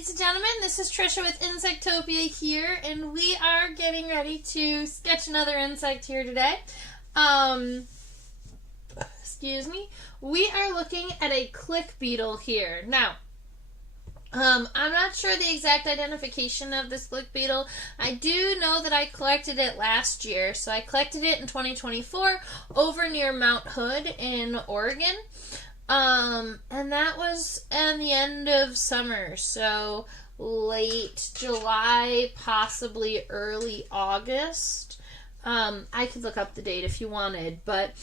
ladies and gentlemen, this is Trisha with Insectopia here, and we are getting ready to sketch another insect here today. Excuse me. We are looking at a click beetle here. Now, I'm not sure the exact identification of this click beetle. I do know that I collected it last year, so I collected it in 2024 over near Mount Hood in Oregon. And that was at the end of summer, so late July, possibly early August. I could look up the date if you wanted, but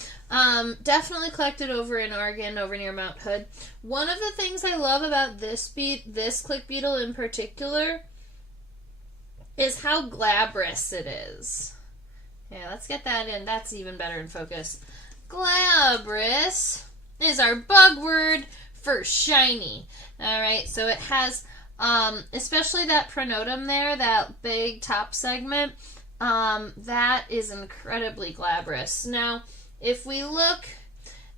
definitely collected over in Oregon, over near Mount Hood. One of the things I love about this click beetle in particular is how glabrous it is. Yeah, let's get that in. That's even better in focus. Glabrous is our bug word for shiny. Alright, so it has, especially that pronotum there, that big top segment, that is incredibly glabrous. Now, if we look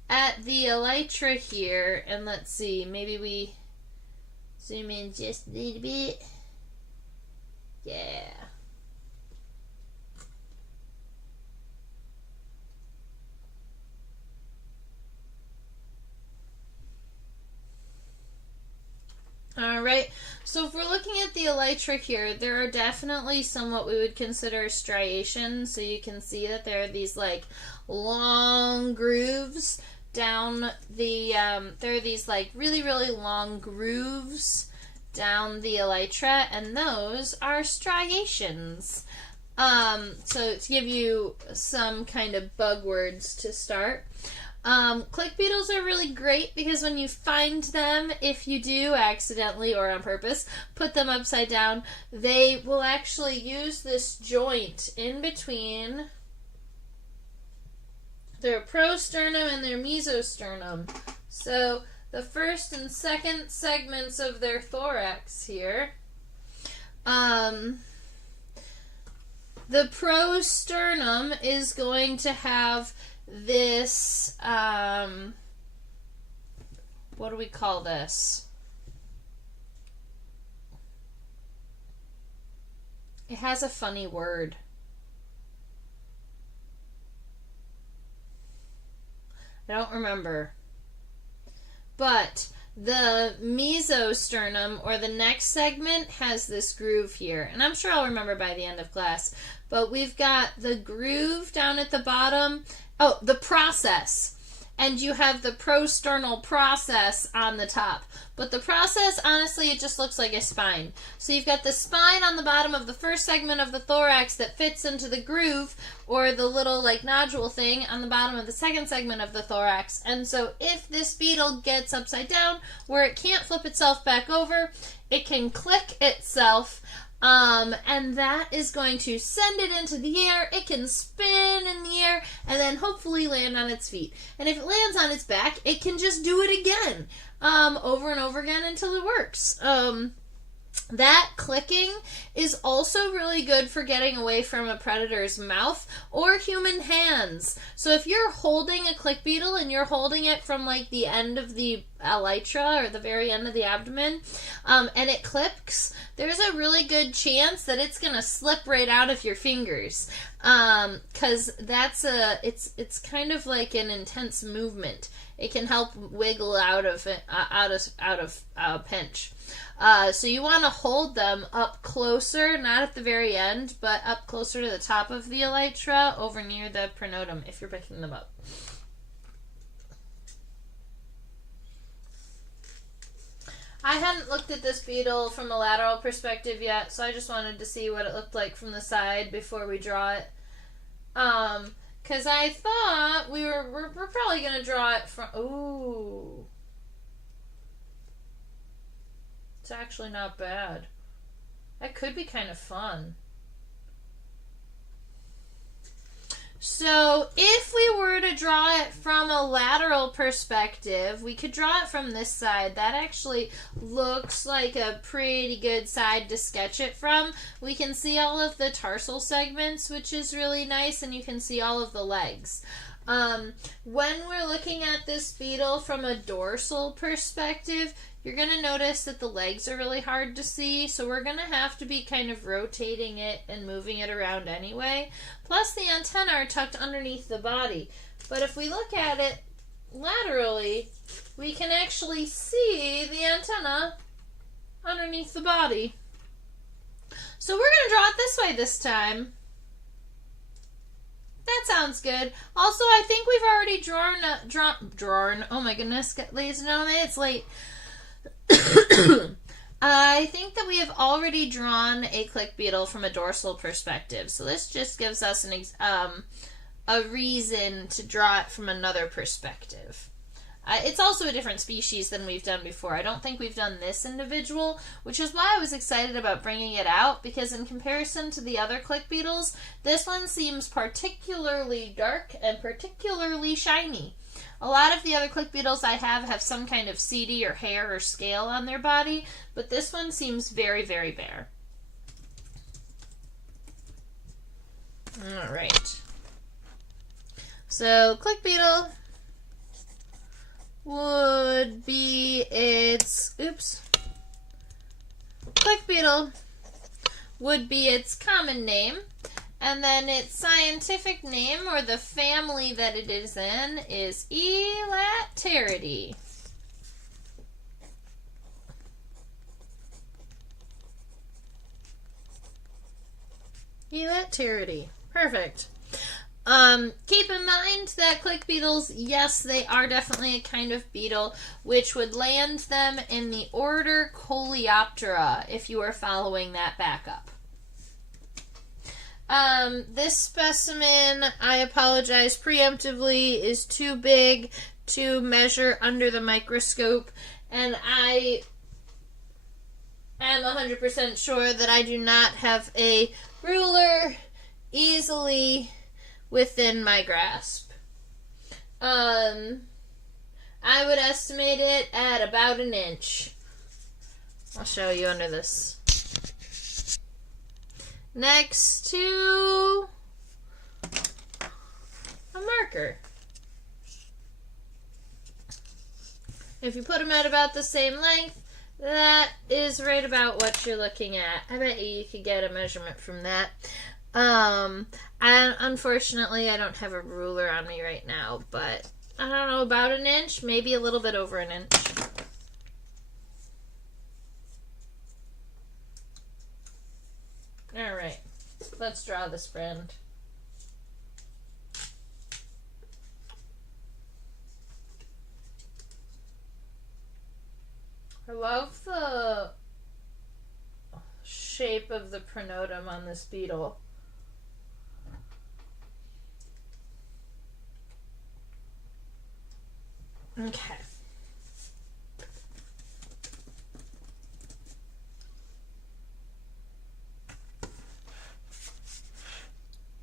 at the elytra here, and let's see, maybe we zoom in just a little bit. Yeah. Alright, so if we're looking at the elytra here, there are definitely some what we would consider striations. So you can see that there are these like long grooves down the, there are these like really, really long grooves down the elytra, and those are striations. So to give you some kind of bug words to start. Click beetles are really great because when you find them, if you do accidentally or on purpose put them upside down, they will actually use this joint in between their prosternum and their mesosternum. So the first and second segments of their thorax here, the prosternum is going to have this, what do we call this? It has a funny word. I don't remember. But the mesosternum, or the next segment, has this groove here. And I'm sure I'll remember by the end of class. But we've got the groove down at the bottom. Oh, the process. And you have the prosternal process on the top. But the process, honestly, it just looks like a spine. So you've got the spine on the bottom of the first segment of the thorax that fits into the groove, or the little like nodule thing on the bottom of the second segment of the thorax. And so if this beetle gets upside down, where it can't flip itself back over, it can click itself. And that is going to send it into the air. It can spin in the air and then hopefully land on its feet. And if it lands on its back, it can just do it again, over and over again until it works. That clicking is also really good for getting away from a predator's mouth or human hands. So if you're holding a click beetle and you're holding it from like the end of the elytra or the very end of the abdomen, and it clicks, there's a really good chance that it's gonna slip right out of your fingers, because that's it's kind of like an intense movement. It can help wiggle out of a pinch. So you want to hold them up closer, not at the very end, but up closer to the top of the elytra, over near the pronotum, if you're picking them up. I hadn't looked at this beetle from a lateral perspective yet, so I just wanted to see what it looked like from the side before we draw it. Because I thought we're probably going to draw it from... Ooh. It's actually not bad. That could be kind of fun. So if we were to draw it from a lateral perspective, we could draw it from this side. That actually looks like a pretty good side to sketch it from. We can see all of the tarsal segments, which is really nice, and you can see all of the legs. When we're looking at this beetle from a dorsal perspective, you're going to notice that the legs are really hard to see, so we're going to have to be kind of rotating it and moving it around anyway. Plus, the antennae are tucked underneath the body. But if we look at it laterally, we can actually see the antenna underneath the body. So we're going to draw it this way this time. That sounds good. Also, I think we've already drawn, oh my goodness, ladies and gentlemen, it's late. I think that we have already drawn a click beetle from a dorsal perspective. So this just gives us a reason to draw it from another perspective. It's also a different species than we've done before. I don't think we've done this individual, which is why I was excited about bringing it out, because in comparison to the other click beetles, this one seems particularly dark and particularly shiny. A lot of the other click beetles I have some kind of seedy or hair or scale on their body, but this one seems very, very bare. All right. So, click beetle would be its, click beetle would be its common name, and then its scientific name, or the family that it is in, is Elateridae. Elateridae. Perfect. Keep in mind that click beetles, yes, they are definitely a kind of beetle, which would land them in the order Coleoptera, if you are following that back up. This specimen, I apologize preemptively, is too big to measure under the microscope, and I am 100% sure that I do not have a ruler easily within my grasp. I would estimate it at about an inch. I'll show you under this. Next to a marker. If you put them at about the same length, that is right about what you're looking at. I bet you could get a measurement from that. Unfortunately, I don't have a ruler on me right now, but I don't know, about an inch, maybe a little bit over an inch. All right, let's draw this friend. I love the shape of the pronotum on this beetle. Okay.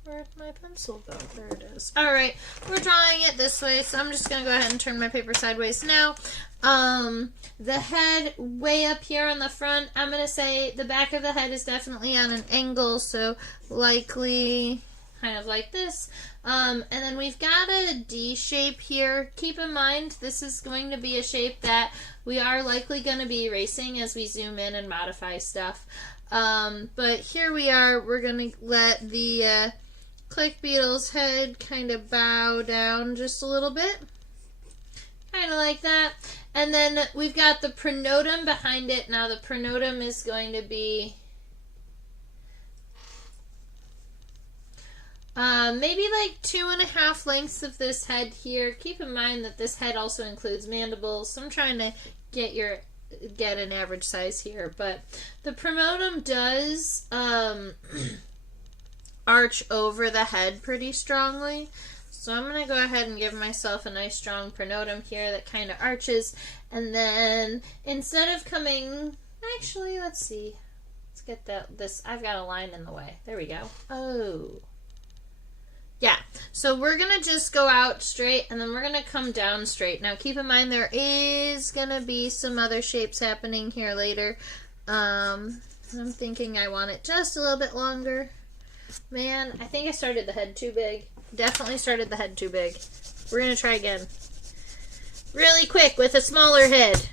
Where'd my pencil go? There it is. Alright, we're drawing it this way, so I'm just going to go ahead and turn my paper sideways now. The head way up here on the front, I'm going to say the back of the head is definitely on an angle, so likely kind of like this. And then we've got a D shape here. Keep in mind, this is going to be a shape that we are likely going to be erasing as we zoom in and modify stuff. But here we are. We're going to let the click beetle's head kind of bow down just a little bit. Kind of like that. And then we've got the pronotum behind it. Now the pronotum is going to be maybe like 2.5 lengths of this head here. Keep in mind that this head also includes mandibles, so I'm trying to get an average size here. But the pronotum does arch over the head pretty strongly. So I'm going to go ahead and give myself a nice strong pronotum here that kind of arches. And then instead of coming, actually, let's see. Let's get this. I've got a line in the way. There we go. Oh. Yeah. So we're going to just go out straight and then we're going to come down straight. Now keep in mind there is going to be some other shapes happening here later. I'm thinking I want it just a little bit longer. Man, I think I started the head too big. Definitely started the head too big. We're going to try again. Really quick with a smaller head.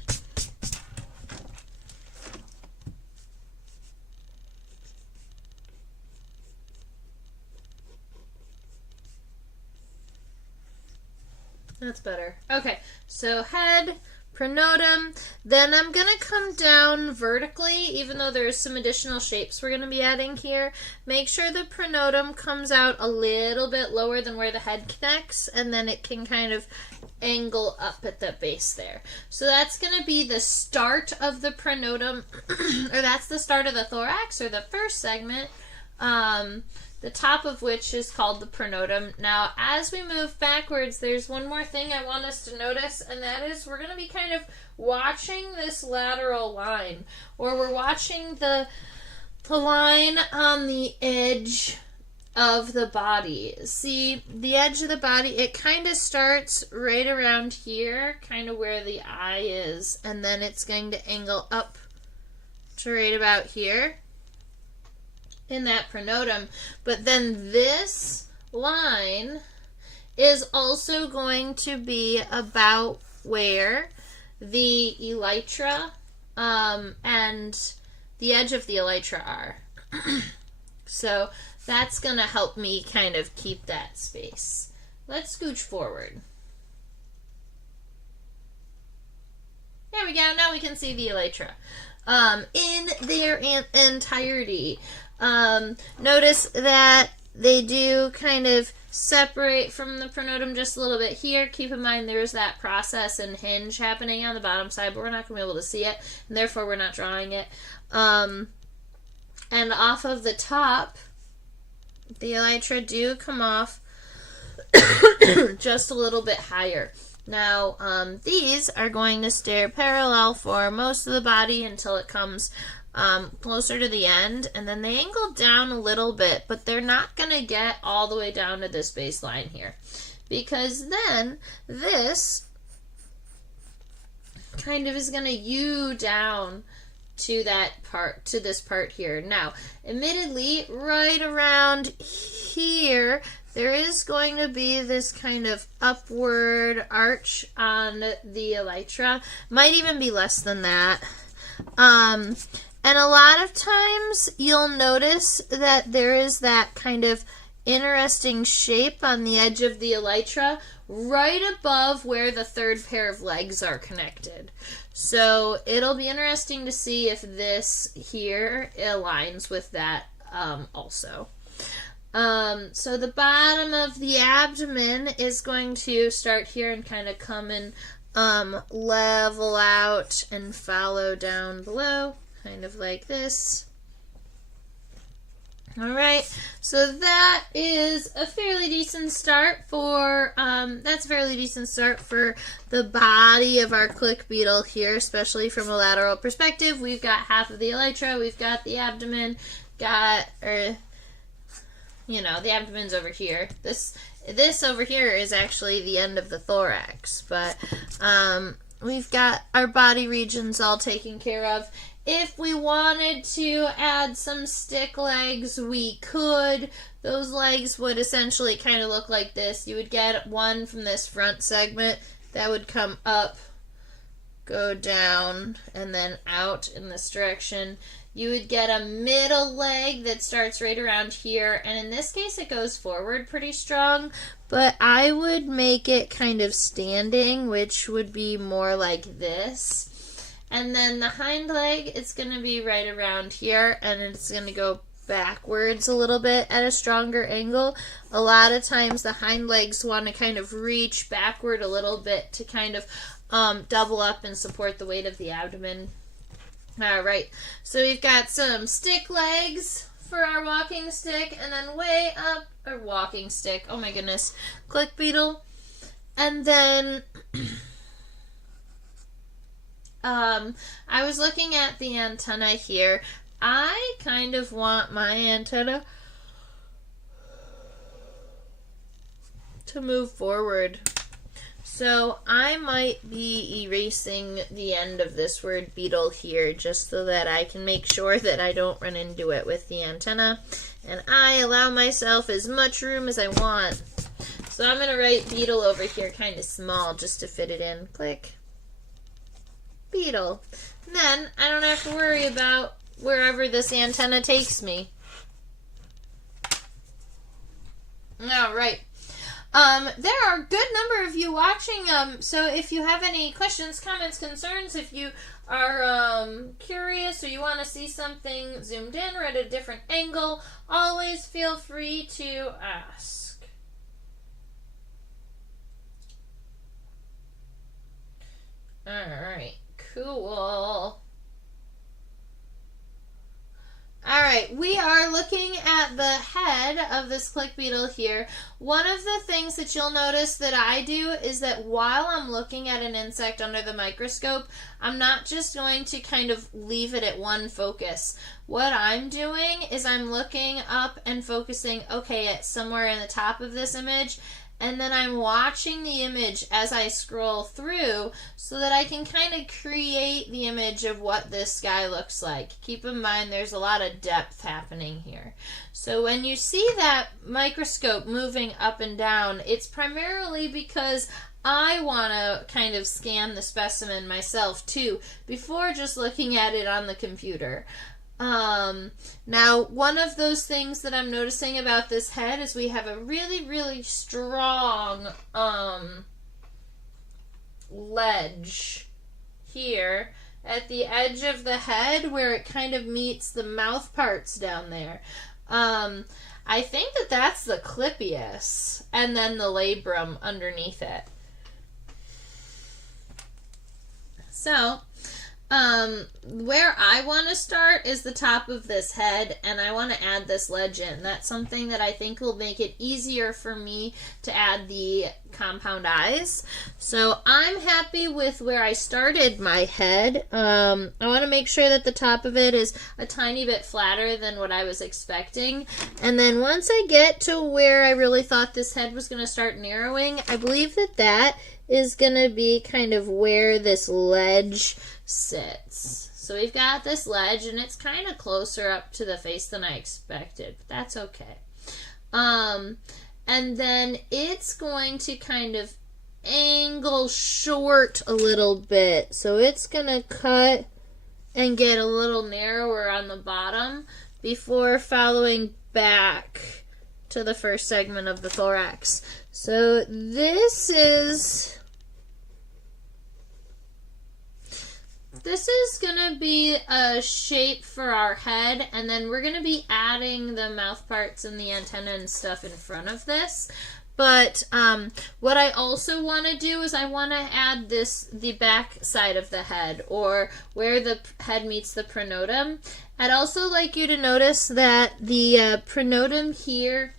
That's better. Okay, so head, pronotum. Then I'm going to come down vertically, even though there's some additional shapes we're going to be adding here. Make sure the pronotum comes out a little bit lower than where the head connects, and then it can kind of angle up at the base there. So that's going to be the start of the pronotum, or that's the start of the thorax, or the first segment. The top of which is called the pronotum. Now, as we move backwards, there's one more thing I want us to notice, and that is we're going to be kind of watching this lateral line, or we're watching the line on the edge of the body. See, the edge of the body, it kind of starts right around here, kind of where the eye is, and then it's going to angle up to right about here in that pronotum. But then this line is also going to be about where the elytra and the edge of the elytra are. So that's going to help me kind of keep that space. Let's scooch forward. There we go. Now we can see the elytra in their entirety. Notice that they do kind of separate from the pronotum just a little bit here. Keep in mind there's that process and hinge happening on the bottom side, but we're not going to be able to see it, and therefore we're not drawing it. And off of the top, the elytra do come off just a little bit higher. Now, these are going to stay parallel for most of the body until it comes closer to the end, and then they angle down a little bit, but they're not going to get all the way down to this baseline here, because then this kind of is going to U down to that part, to this part here. Now, admittedly, right around here, there is going to be this kind of upward arch on the elytra. Might even be less than that. And a lot of times you'll notice that there is that kind of interesting shape on the edge of the elytra right above where the third pair of legs are connected. So it'll be interesting to see if this here aligns with that also. So the bottom of the abdomen is going to start here and kind of come and level out and follow down below. Kind of like this. Alright, so that is a fairly decent start for, the body of our click beetle here, especially from a lateral perspective. We've got half of the elytra, we've got the abdomen, the abdomen's over here. This over here is actually the end of the thorax, but we've got our body regions all taken care of. If we wanted to add some stick legs, we could. Those legs would essentially kind of look like this. You would get one from this front segment that would come up, go down, and then out in this direction. You would get a middle leg that starts right around here, and in this case it goes forward pretty strong, but I would make it kind of standing, which would be more like this. And then the hind leg, it's going to be right around here, and it's going to go backwards a little bit at a stronger angle. A lot of times the hind legs want to kind of reach backward a little bit to kind of double up and support the weight of the abdomen. Alright, so we've got some stick legs for our walking stick, and then way up, our walking stick, oh my goodness, click beetle. And then I was looking at the antenna here. I kind of want my antenna to move forward. So I might be erasing the end of this word beetle here just so that I can make sure that I don't run into it with the antenna. And I allow myself as much room as I want. So I'm going to write beetle over here kind of small just to fit it in. Click. Beetle. And then I don't have to worry about wherever this antenna takes me. Alright. There are a good number of you watching, so if you have any questions, comments, concerns, if you are curious or you want to see something zoomed in or at a different angle, always feel free to ask. Alright, cool. Alright, we are looking at the head of this click beetle here. One of the things that you'll notice that I do is that while I'm looking at an insect under the microscope, I'm not just going to kind of leave it at one focus. What I'm doing is I'm looking up and focusing, okay, at somewhere in the top of this image, and then I'm watching the image as I scroll through so that I can kind of create the image of what this guy looks like. Keep in mind there's a lot of depth happening here. So when you see that microscope moving up and down, it's primarily because I want to kind of scan the specimen myself too before just looking at it on the computer. Now, one of those things that I'm noticing about this head is we have a really, really strong ledge here at the edge of the head where it kind of meets the mouth parts down there. I think that that's the clypeus and then the labrum underneath it. So, where I want to start is the top of this head, and I want to add this ledge in. That's something that I think will make it easier for me to add the compound eyes. So I'm happy with where I started my head. I want to make sure that the top of it is a tiny bit flatter than what I was expecting. And then once I get to where I really thought this head was going to start narrowing, I believe that that is going to be kind of where this ledge sits. So we've got this ledge, and it's kind of closer up to the face than I expected, but that's okay. And then it's going to kind of angle short a little bit. So it's going to cut and get a little narrower on the bottom before following back to the first segment of the thorax. So this is going to be a shape for our head, and then we're going to be adding the mouth parts and the antenna and stuff in front of this. But what I also want to do is I want to add the back side of the head, or where the head meets the pronotum. I'd also like you to notice that the pronotum here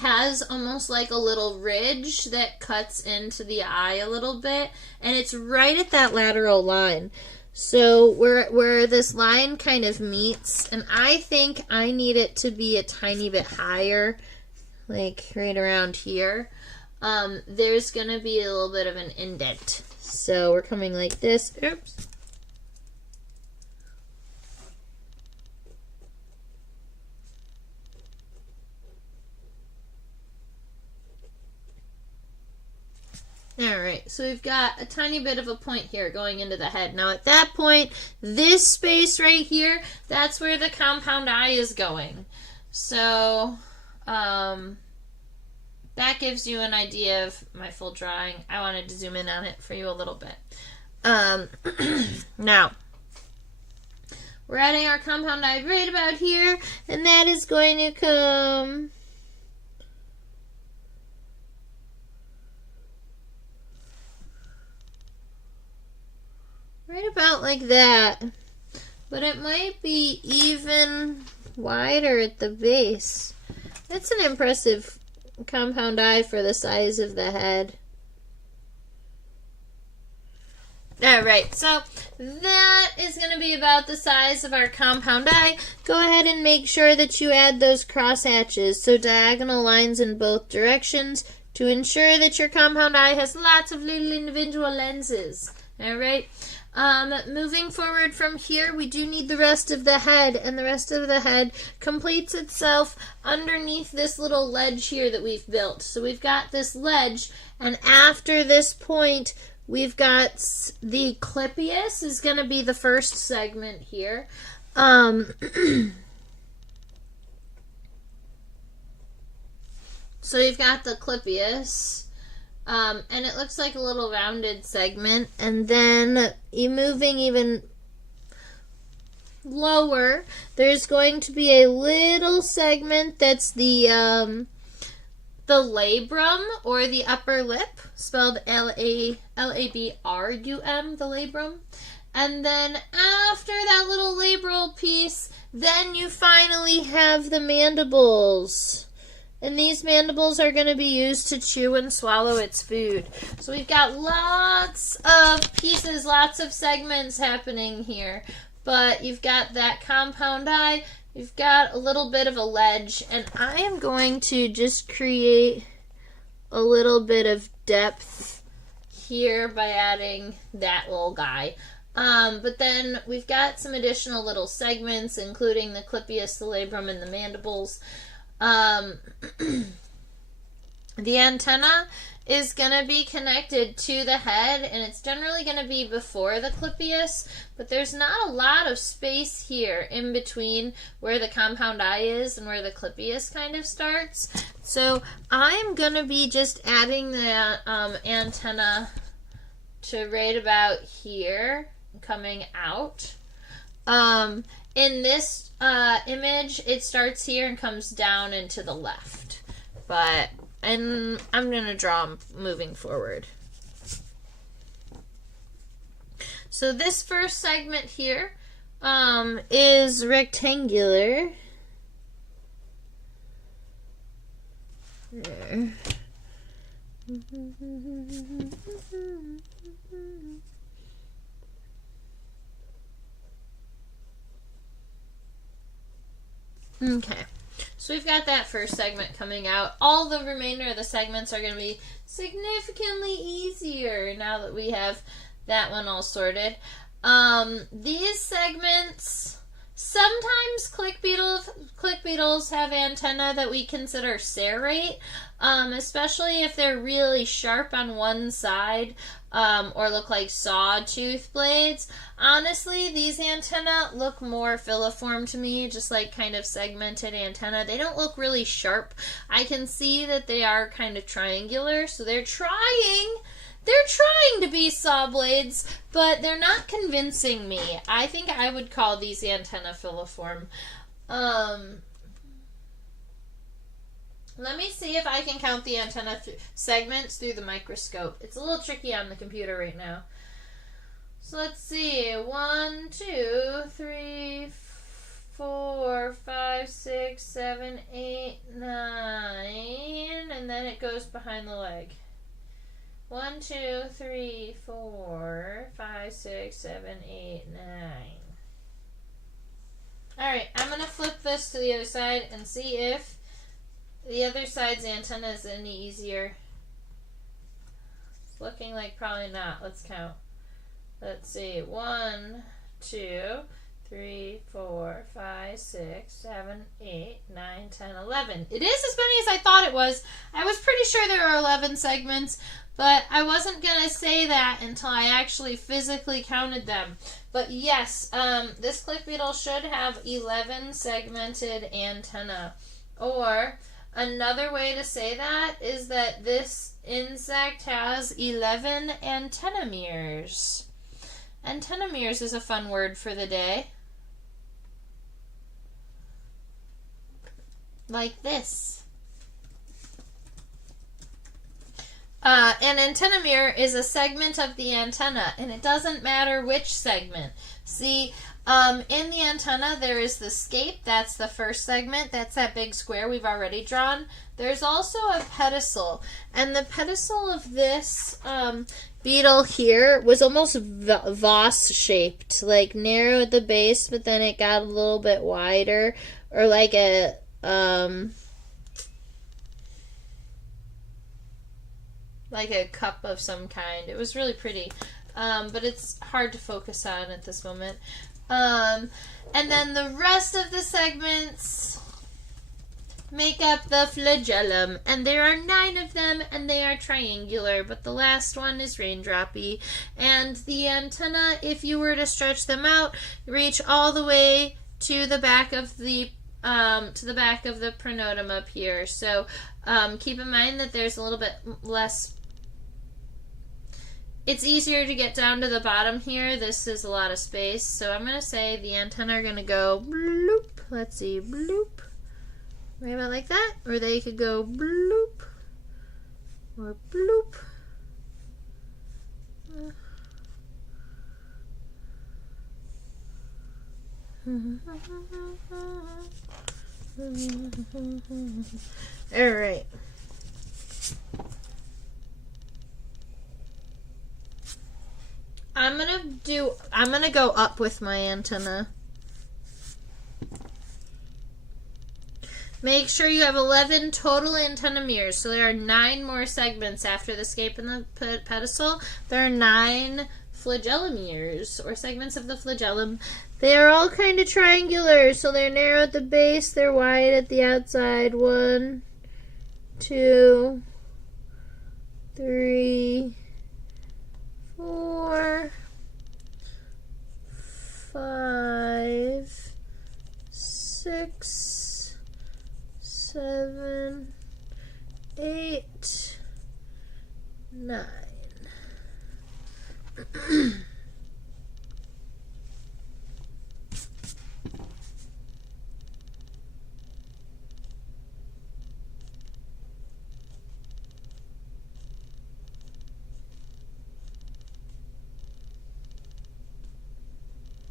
has almost like a little ridge that cuts into the eye a little bit, and it's right at that lateral line. So where this line kind of meets, and I think I need it to be a tiny bit higher, like right around here. There's going to be a little bit of an indent. So we're coming like this. Oops. Alright, so we've got a tiny bit of a point here going into the head. Now at that point, this space right here, that's where the compound eye is going. So, that gives you an idea of my full drawing. I wanted to zoom in on it for you a little bit. Now, we're adding our compound eye right about here, and that is going to come right about like that, but it might be even wider at the base. That's an impressive compound eye for the size of the head. Alright, so that is going to be about the size of our compound eye. Go ahead and make sure that you add those cross hatches, so diagonal lines in both directions, to ensure that your compound eye has lots of little individual lenses. Alright? Moving forward from here, we do need the rest of the head, and the rest of the head completes itself underneath this little ledge here that we've built. So we've got this ledge, and after this point, we've got the clypeus is going to be the first segment here. So we've got the clypeus, and it looks like a little rounded segment, and then moving even lower, there's going to be a little segment that's the labrum, or the upper lip, spelled Labrum, the labrum. And then after that little labral piece, then you finally have the mandibles. And these mandibles are going to be used to chew and swallow its food. So we've got lots of pieces, lots of segments happening here. But you've got that compound eye, you've got a little bit of a ledge, and I am going to just create a little bit of depth here by adding that little guy. But then we've got some additional little segments, including the clypeus, the labrum, and the mandibles. The antenna is going to be connected to the head, and it's generally going to be before the clypeus, but there's not a lot of space here in between where the compound eye is and where the clypeus kind of starts. So I'm going to be just adding the antenna to right about here, coming out. In this image, it starts here and comes down and to the left. And I'm going to draw moving forward. So this first segment here is rectangular. There. Okay, so we've got that first segment coming out. All the remainder of the segments are going to be significantly easier now that we have that one all sorted. These segments, sometimes click beetles have antennae that we consider serrate, especially if they're really sharp on one side, or look like sawtooth blades. Honestly, these antennae look more filiform to me, just like kind of segmented antennae. They don't look really sharp. I can see that they are kind of triangular, so they're trying to be saw blades, but they're not convincing me. I think I would call these antennae filiform. Let me see if I can count the antenna segments through the microscope. It's a little tricky on the computer right now. So let's see. 1, 2, 3, 4, 5, 6, 7, 8, 9, and then it goes behind the leg. 1, 2, 3, 4, 5, 6, 7, 8, 9. Alright, I'm going to flip this to the other side and see if the other side's antenna is any easier. It's looking like probably not. Let's count. Let's see. 1, 2, 3, 4, 5, 6, 7, 8, 9, 10, 11. It is as many as I thought it was. I was pretty sure there were 11 segments, but I wasn't going to say that until I actually physically counted them. But yes, this click beetle should have 11 segmented antennae. Or another way to say that is that this insect has 11 antennomeres. Antennomeres is a fun word for the day. Like this. An antennomere is a segment of the antenna, and it doesn't matter which segment. See, in the antenna, there is the scape. That's the first segment. That's that big square we've already drawn. There's also a pedicel, and the pedicel of this beetle here was almost Voss-shaped, like narrow at the base, but then it got a little bit wider, or like a cup of some kind. It was really pretty, but it's hard to focus on at this moment. And then the rest of the segments make up the flagellum, and there are 9 of them, and they are triangular, but the last one is raindroppy. And the antenna, if you were to stretch them out, reach all the way to the back of the pronotum up here. So Keep in mind that there's a little bit less. It's easier to get down to the bottom here. This is a lot of space. So I'm going to say the antenna are going to go bloop. Let's see, bloop. Right about like that. Or they could go bloop. Or bloop. All right. I'm gonna go up with my antenna. Make sure you have 11 total antenna mirrors. So there are 9 more segments after the scape and the pedestal. There are 9 flagellum mirrors, or segments of the flagellum. They are all kind of triangular, so they're narrow at the base, they're wide at the outside. 1, 2, 3, 4, 5, 6, 7, 8, 9.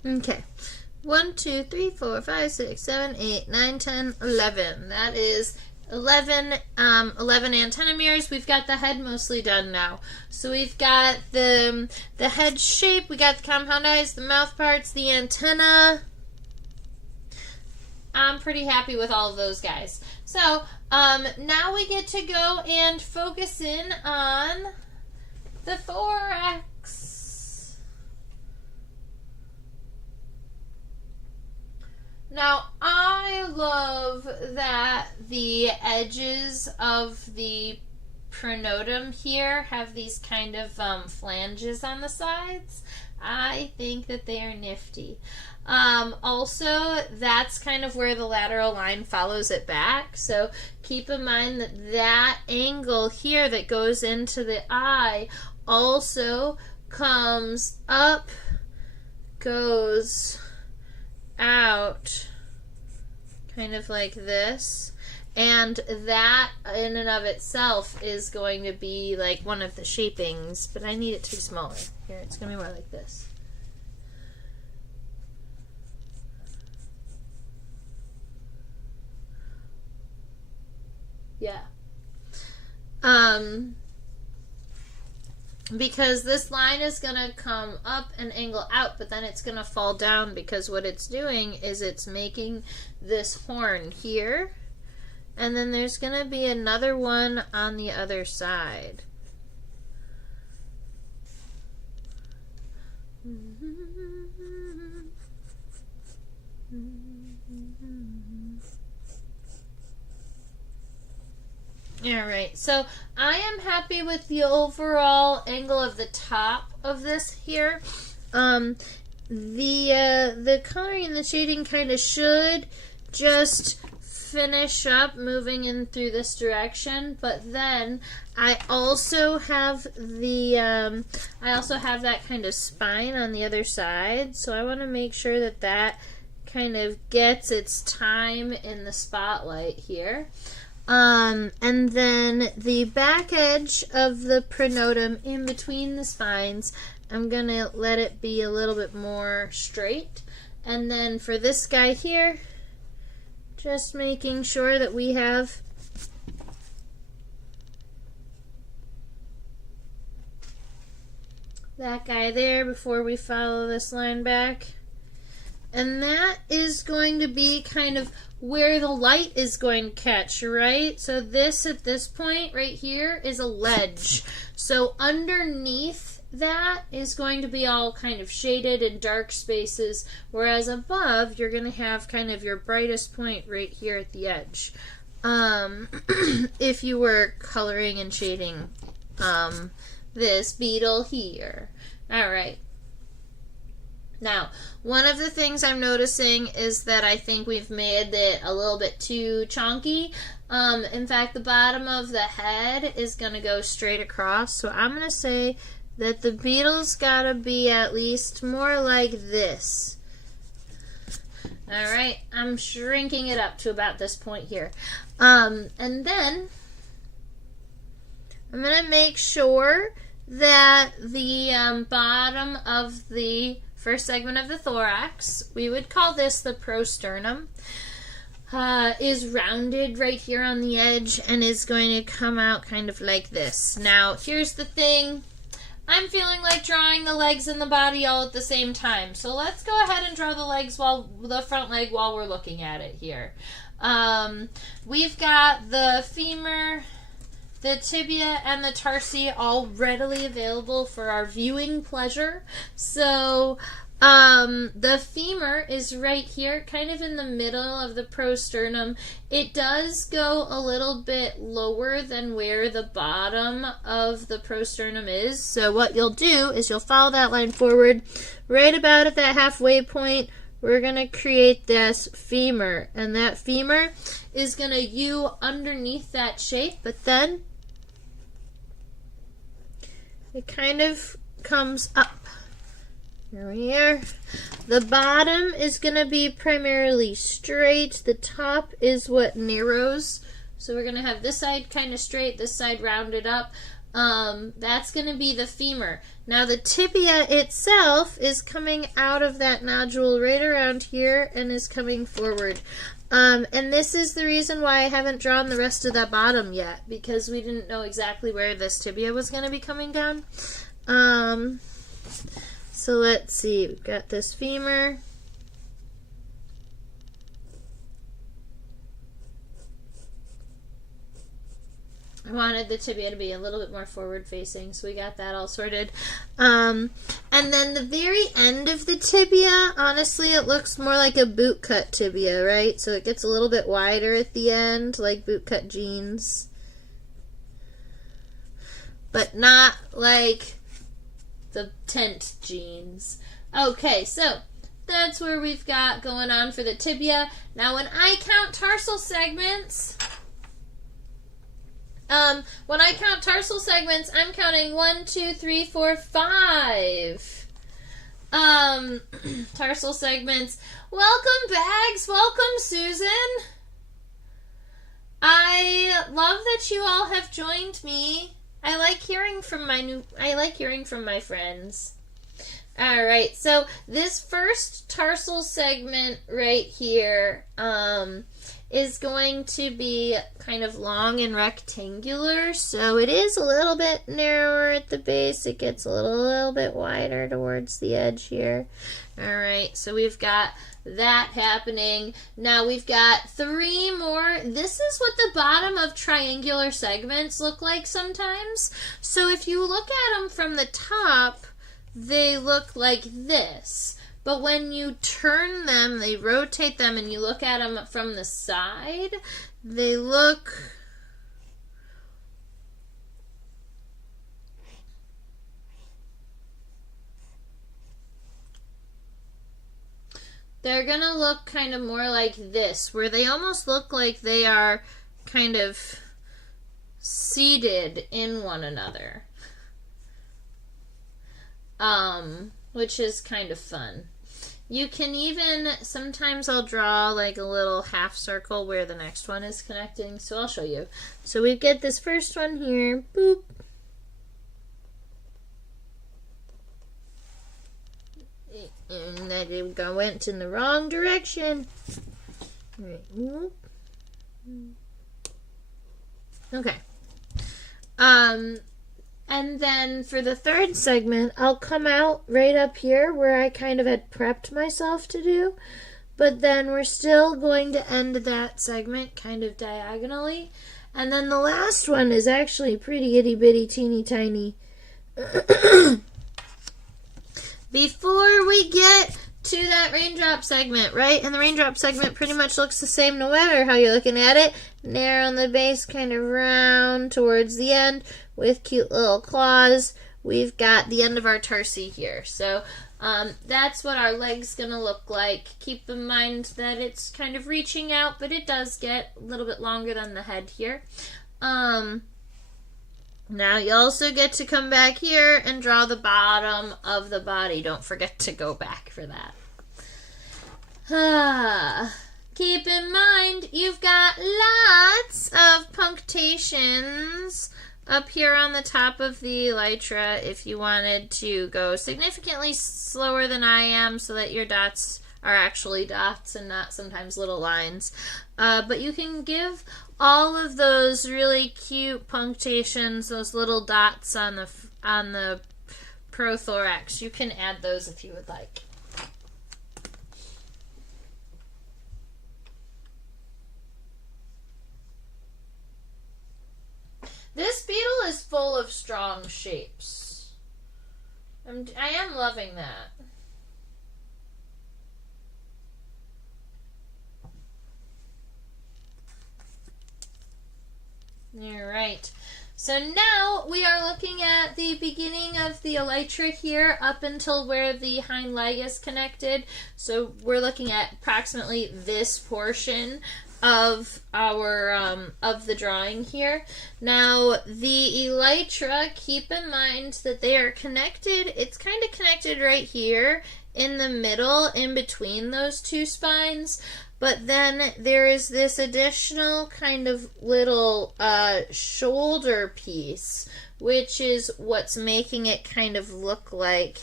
Okay. 1, 2, 3, 4, 5, 6, 7, 8, 9, 10, 11. That is 11 antenna mirrors. We've got the head mostly done now. So we've got the head shape, we got the compound eyes, the mouth parts, the antenna. I'm pretty happy with all of those guys. So now we get to go and focus in on the thorax. Now, I love that the edges of the pronotum here have these kind of flanges on the sides. I think that they are nifty. Also, that's kind of where the lateral line follows it back. So keep in mind that that angle here that goes into the eye also comes up, goes out, kind of like this, and that in and of itself is going to be like one of the shapings, but I need it to be smaller. Here, it's going to be more like this. Yeah. Because this line is going to come up and angle out, but then it's going to fall down because what it's doing is it's making this horn here, and then there's going to be another one on the other side. Alright, so I am happy with the overall angle of the top of this here. The coloring and the shading kind of should just finish up moving in through this direction, but then I also have that kind of spine on the other side, so I want to make sure that that kind of gets its time in the spotlight here. And then the back edge of the pronotum in between the spines, I'm going to let it be a little bit more straight. And then for this guy here, just making sure that we have that guy there before we follow this line back. And that is going to be kind of where the light is going to catch, right? So this, at this point right here, is a ledge. So underneath that is going to be all kind of shaded and dark spaces, whereas above you're going to have kind of your brightest point right here at the edge. If you were coloring and shading this beetle here. All right. Now, one of the things I'm noticing is that I think we've made it a little bit too chonky. In fact, the bottom of the head is going to go straight across. So I'm going to say that the beetle's got to be at least more like this. All right, I'm shrinking it up to about this point here. And then I'm going to make sure that the bottom of the first segment of the thorax, we would call this the prosternum, is rounded right here on the edge and is going to come out kind of like this. Now, here's the thing. I'm feeling like drawing the legs and the body all at the same time. So let's go ahead and draw the front leg while we're looking at it here. We've got the femur, the tibia, and the tarsi all readily available for our viewing pleasure. So the femur is right here, kind of in the middle of the prosternum. It does go a little bit lower than where the bottom of the prosternum is. So what you'll do is you'll follow that line forward. Right about at that halfway point, we're going to create this femur. And that femur is going to U underneath that shape, but then it kind of comes up. Here we are. The bottom is going to be primarily straight. The top is what narrows. So we're going to have this side kind of straight, this side rounded up. That's going to be the femur. Now the tibia itself is coming out of that nodule right around here and is coming forward. And this is the reason why I haven't drawn the rest of that bottom yet, because we didn't know exactly where this tibia was going to be coming down. So let's see, we've got this femur. I wanted the tibia to be a little bit more forward facing, so we got that all sorted. And then the very end of the tibia, honestly, it looks more like a bootcut tibia, right? So it gets a little bit wider at the end, like bootcut jeans. But not like the tent jeans. Okay, so that's where we've got going on for the tibia. Now when I count tarsal segments, I'm counting 1, 2, 3, 4, 5 tarsal segments. Welcome, Bags. Welcome, Susan. I love that you all have joined me. I like hearing from my friends. All right, so this first tarsal segment right here is going to be kind of long and rectangular, so it is a little bit narrower at the base. It gets a little bit wider towards the edge here. All right, so we've got that happening. Now we've got 3 more. This is what the bottom of triangular segments look like sometimes. So if you look at them from the top, they look like this. But when you turn them, they rotate them, and you look at them from the side, they look they're gonna look kind of more like this, where they almost look like they are kind of seated in one another, which is kind of fun. You can even, sometimes I'll draw like a little half circle where the next one is connecting, so I'll show you. So we get this first one here, boop. And that went in the wrong direction. Right. Okay. And then for the third segment, I'll come out right up here where I kind of had prepped myself to do. But then we're still going to end that segment kind of diagonally. And then the last one is actually pretty itty bitty teeny tiny. Before we get to that raindrop segment, right? And the raindrop segment pretty much looks the same no matter how you're looking at it. Narrow on the base, kind of round towards the end with cute little claws. We've got the end of our tarsi here. So That's what our leg's gonna look like. Keep in mind that it's kind of reaching out, but it does get a little bit longer than the head here. Now you also get to come back here and draw the bottom of the body. Don't forget to go back for that. Keep in mind you've got lots of punctations up here on the top of the elytra if you wanted to go significantly slower than I am so that your dots are actually dots and not sometimes little lines. But you can give all of those really cute punctations, those little dots on the prothorax. You can add those if you would like. This beetle is full of strong shapes. I am loving that. All right. So now we are looking at the beginning of the elytra here up until where the hind leg is connected. So we're looking at approximately this portion of our of the drawing here. Now the elytra, keep in mind that they are connected. It's kind of connected right here in the middle in between those two spines, but then there is this additional kind of little shoulder piece, which is what's making it kind of look like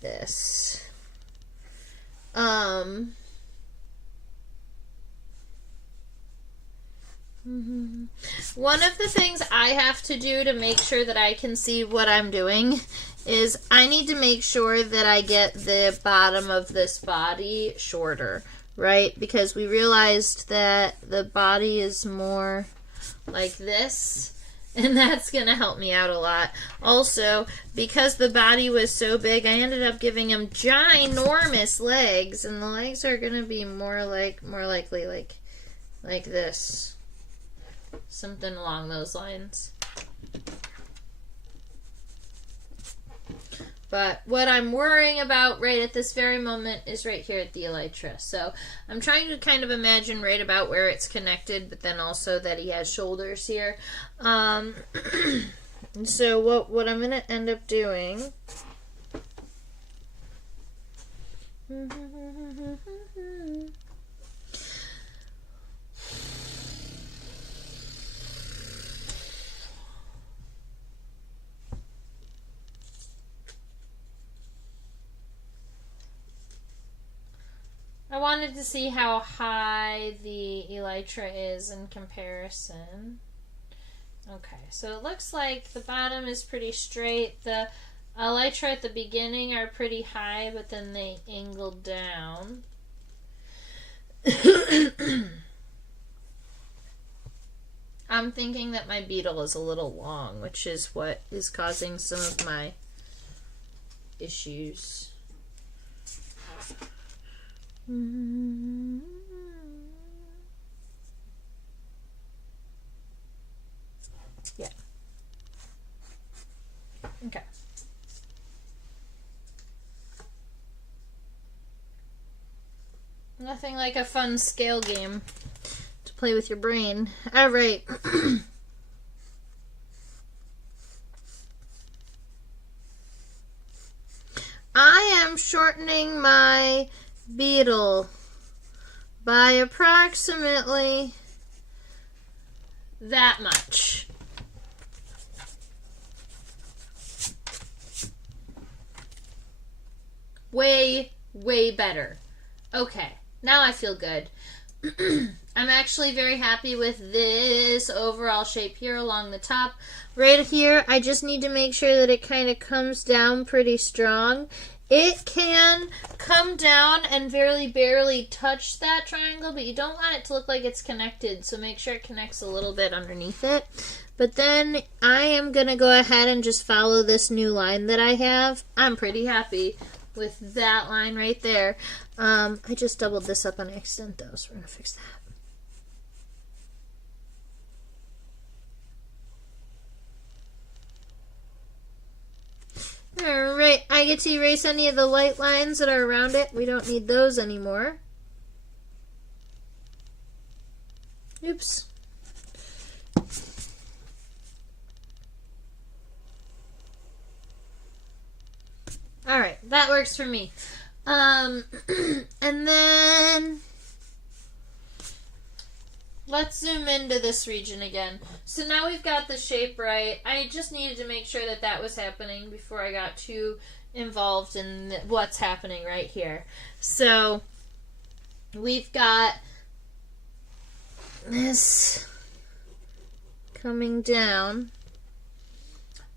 this. One of the things I have to do to make sure that I can see what I'm doing is I need to make sure that I get the bottom of this body shorter, right? Because we realized that the body is more like this, and that's going to help me out a lot. Also, because the body was so big, I ended up giving him ginormous legs, and the legs are going to be more likely like this. Something along those lines. But what I'm worrying about right at this very moment is right here at the elytra. So I'm trying to kind of imagine right about where it's connected, but then also that he has shoulders here. So what I'm going to end up doing... I wanted to see how high the elytra is in comparison. Okay, so it looks like the bottom is pretty straight. The elytra at the beginning are pretty high, but then they angle down. I'm thinking that my beetle is a little long, which is what is causing some of my issues. Yeah. Okay. Nothing like a fun scale game to play with your brain. All right. I am shortening my beetle by approximately that much. Way better. Okay, now I feel good. I'm actually very happy with this overall shape here along the top. Right here, I just need to make sure that it kind of comes down pretty strong. It can come down and very barely touch that triangle, but you don't want it to look like it's connected, so make sure it connects a little bit underneath it. But then I am going to go ahead and just follow this new line that I have. I'm pretty happy with that line right there. I just doubled this up on accident, though, so we're going to fix that. Alright, I get to erase any of the light lines that are around it. We don't need those anymore. Oops. Alright, that works for me. And then let's zoom into this region again. So now we've got the shape right. I just needed to make sure that that was happening before I got too involved in what's happening right here. So we've got this coming down.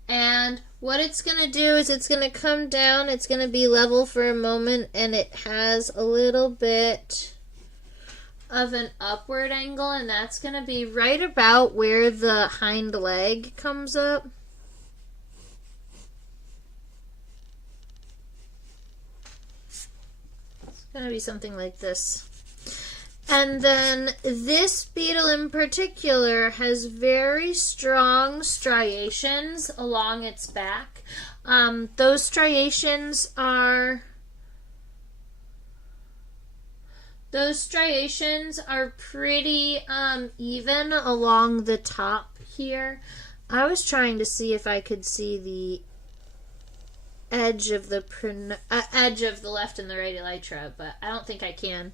And what it's going to do is it's going to come down. It's going to be level for a moment, and it has a little bit of an upward angle, and that's going to be right about where the hind leg comes up. It's going to be something like this. And then this beetle in particular has very strong striations along its back. Those striations are pretty even along the top here. I was trying to see if I could see the edge of the left and the right elytra, but I don't think I can.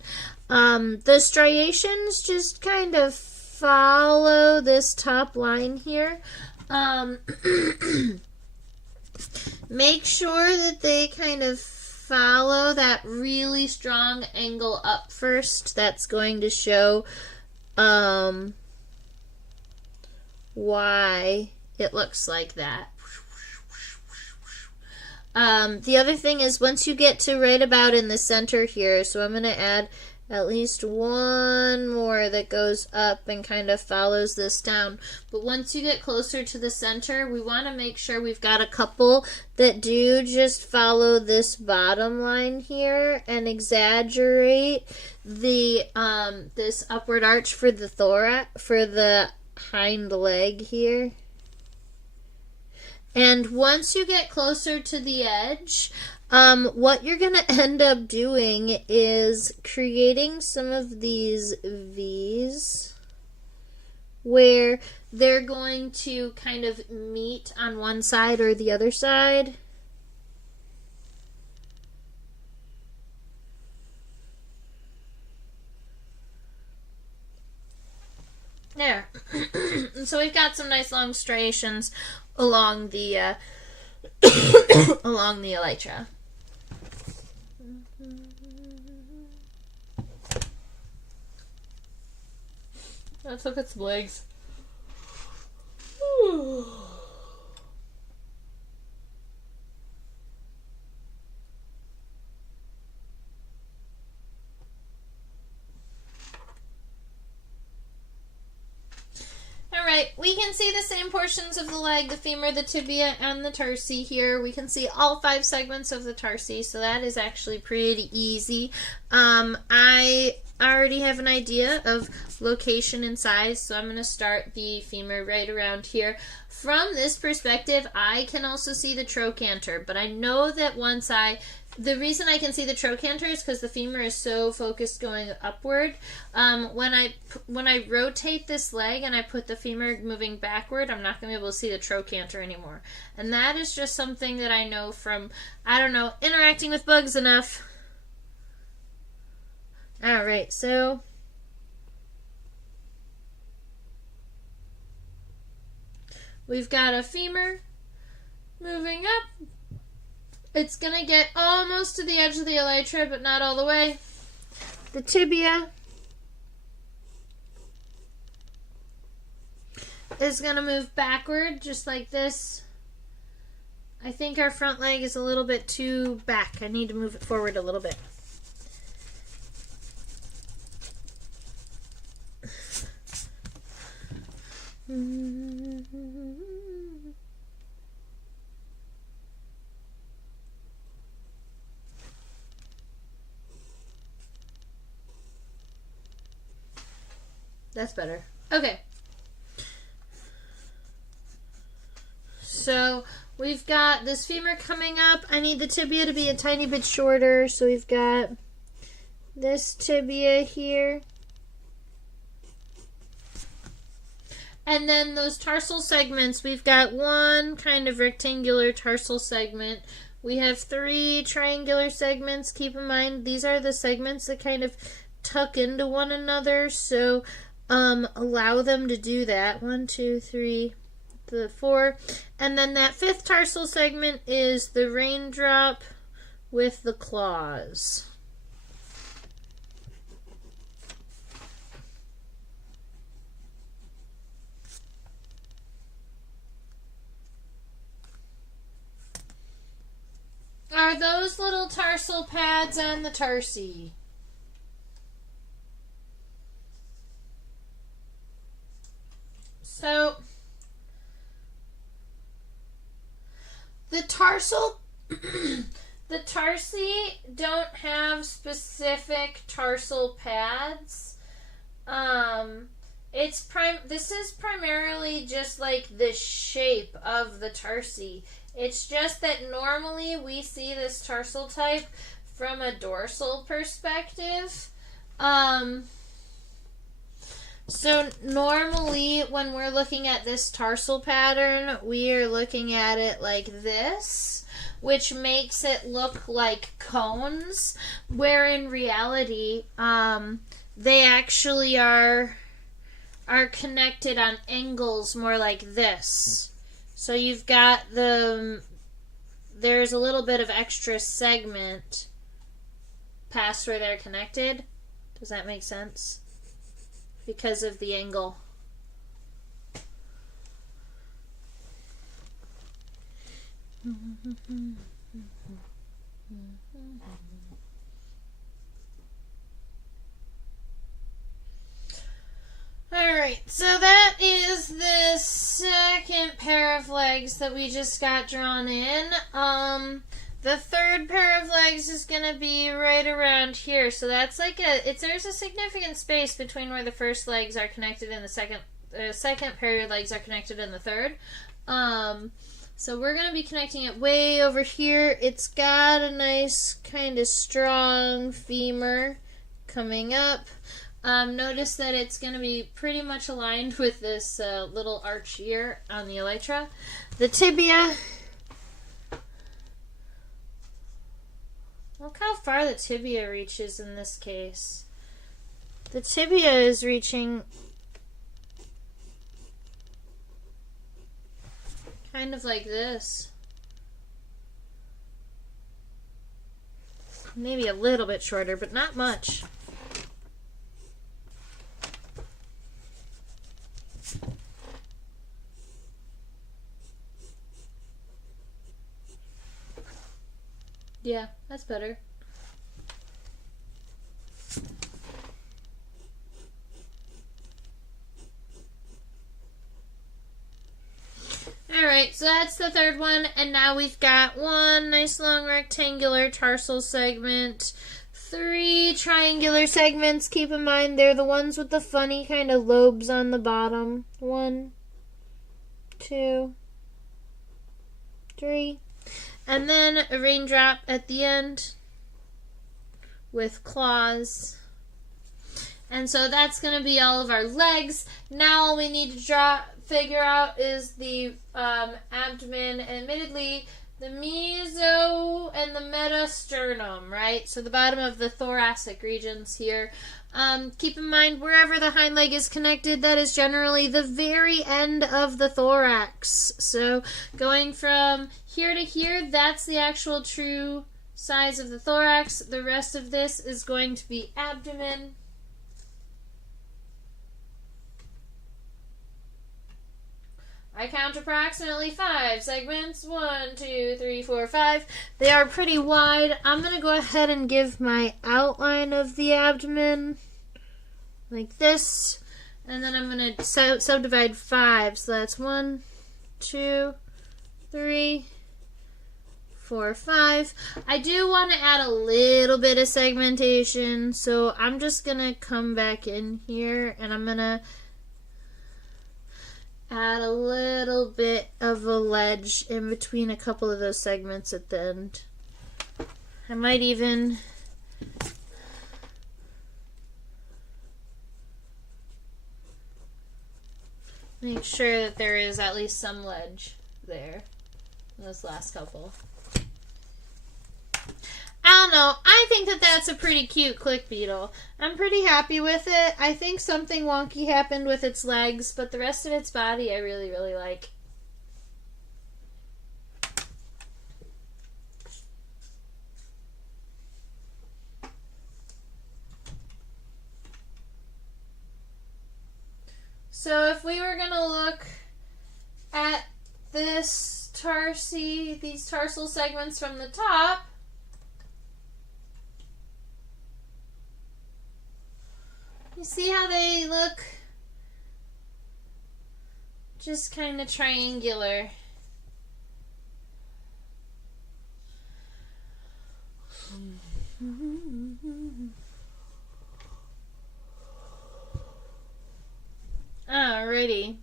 The striations just kind of follow this top line here. Make sure that they kind of follow that really strong angle up first. That's going to show why it looks like that. The other thing is once you get to right about in the center here, so I'm going to add at least one more that goes up and kind of follows this down. But once you get closer to the center, we want to make sure we've got a couple that do just follow this bottom line here and exaggerate the this upward arch for the for the hind leg here. And once you get closer to the edge, what you're going to end up doing is creating some of these V's where they're going to kind of meet on one side or the other side. There. And so we've got some nice long striations along the along the elytra. Let's look at some legs. Alright, we can see the same portions of the leg, the femur, the tibia, and the tarsi here. We can see all 5 segments of the tarsi, so that is actually pretty easy. I already have an idea of location and size, so I'm going to start the femur right around here. From this perspective, I can also see the trochanter, but I know that the reason I can see the trochanter is because the femur is so focused going upward. When I rotate this leg and I put the femur moving backward, I'm not going to be able to see the trochanter anymore. And that is just something that I know from, I don't know, interacting with bugs enough. Alright, so we've got a femur moving up. It's going to get almost to the edge of the elytra, but not all the way. The tibia is going to move backward, just like this. I think our front leg is a little bit too back. I need to move it forward a little bit. That's better. Okay. So we've got this femur coming up. I need the tibia to be a tiny bit shorter, so we've got this tibia here. And then those tarsal segments, we've got one kind of rectangular tarsal segment. We have 3 triangular segments. Keep in mind, these are the segments that kind of tuck into one another, so allow them to do that. 1, 2, 3, 4. And then that 5th tarsal segment is the raindrop with the claws. Are those little tarsal pads on the tarsi? So, the tarsal, the tarsi don't have specific tarsal pads. This is primarily just like the shape of the tarsi. It's just that normally we see this tarsal type from a dorsal perspective. So normally when we're looking at this tarsal pattern, we are looking at it like this, which makes it look like cones, where in reality, they actually are connected on angles more like this. So you've got there's a little bit of extra segment past where they're connected. Does that make sense? Because of the angle. Alright, so that is the second pair of legs that we just got drawn in. The third pair of legs is going to be right around here. So that's like there's a significant space between where the first legs are connected and the second pair of legs are connected in the third. So we're going to be connecting it way over here. It's got a nice kind of strong femur coming up. Notice that it's going to be pretty much aligned with this little arch here on the elytra. The tibia, look how far the tibia reaches in this case. The tibia is reaching kind of like this. Maybe a little bit shorter, but not much. Yeah, that's better. Alright, so that's the third one, and now we've got one nice long rectangular tarsal segment, 3 triangular segments. Keep in mind they're the ones with the funny kind of lobes on the bottom. 1, 2, 3. And then a raindrop at the end with claws. And so that's going to be all of our legs. Now all we need to figure out is the abdomen, and admittedly the meso and the metasternum, right? So the bottom of the thoracic regions here. Keep in mind, wherever the hind leg is connected, that is generally the very end of the thorax. So going from here to here, that's the actual true size of the thorax. The rest of this is going to be abdomen. I count approximately 5 segments. 1, 2, 3, 4, 5. They are pretty wide. I'm going to go ahead and give my outline of the abdomen like this. And then I'm going to subdivide 5. So that's 1, 2, 3, 4, 5. I do want to add a little bit of segmentation. So I'm just going to come back in here and I'm going to add a little bit of a ledge in between a couple of those segments at the end. I might even make sure that there is at least some ledge there in those last couple. I don't know. I think that that's a pretty cute click beetle. I'm pretty happy with it. I think something wonky happened with its legs, but the rest of its body I really, really like. So if we were going to look at this these tarsal segments from the top, you see how they look just kind of triangular. Alrighty.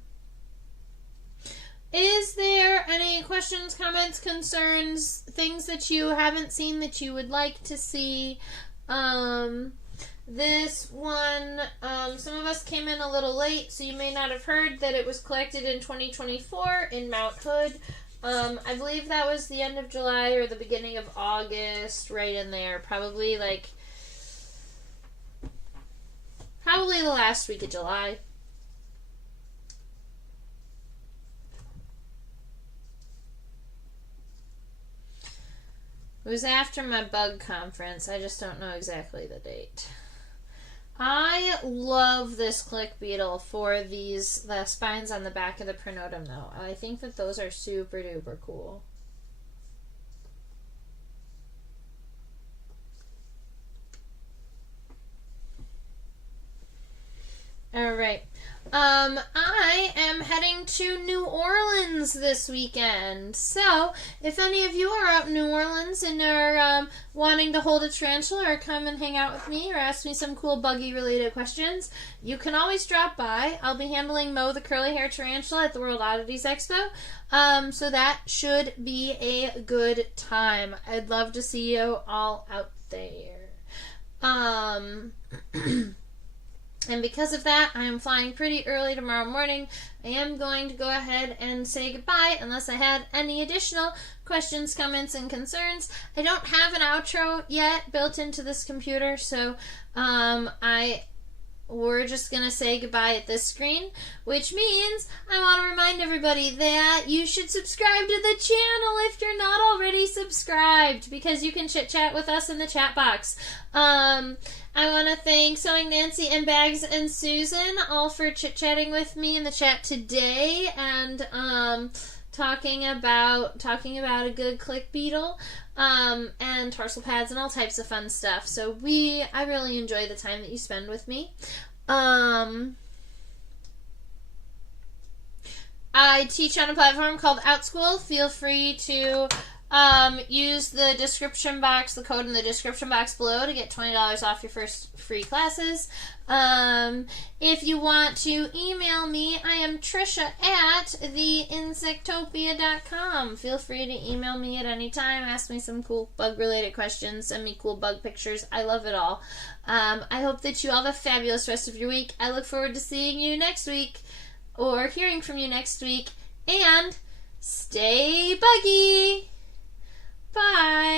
Is there any questions, comments, concerns, things that you haven't seen that you would like to see? This one, some of us came in a little late, so you may not have heard that it was collected in 2024 in Mount Hood. I believe that was the end of July or the beginning of August, right in there. Probably the last week of July. It was after my bug conference. I just don't know exactly the date. I love this click beetle for the spines on the back of the pronotum, though. I think that those are super duper cool. All right. I am heading to New Orleans this weekend. So, if any of you are out in New Orleans and are wanting to hold a tarantula or come and hang out with me or ask me some cool buggy related questions, you can always drop by. I'll be handling Mo the curly hair tarantula at the World Oddities Expo. So that should be a good time. I'd love to see you all out there. And because of that, I am flying pretty early tomorrow morning. I am going to go ahead and say goodbye unless I had any additional questions, comments, and concerns. I don't have an outro yet built into this computer, so we're just going to say goodbye at this screen, which means I want to remind everybody that you should subscribe to the channel if you're not already subscribed, because you can chit-chat with us in the chat box. I want to thank Sewing Nancy and Bags and Susan all for chit-chatting with me in the chat today and talking about a good click beetle and tarsal pads and all types of fun stuff. So I really enjoy the time that you spend with me. I teach on a platform called OutSchool. Feel free to use the description box, the code in the description box below to get $20 off your first free classes. If you want to email me, I am Trisha at theinsectopia.com. Feel free to email me at any time. Ask me some cool bug-related questions. Send me cool bug pictures. I love it all. I hope that you all have a fabulous rest of your week. I look forward to seeing you next week or hearing from you next week. And stay buggy! Bye!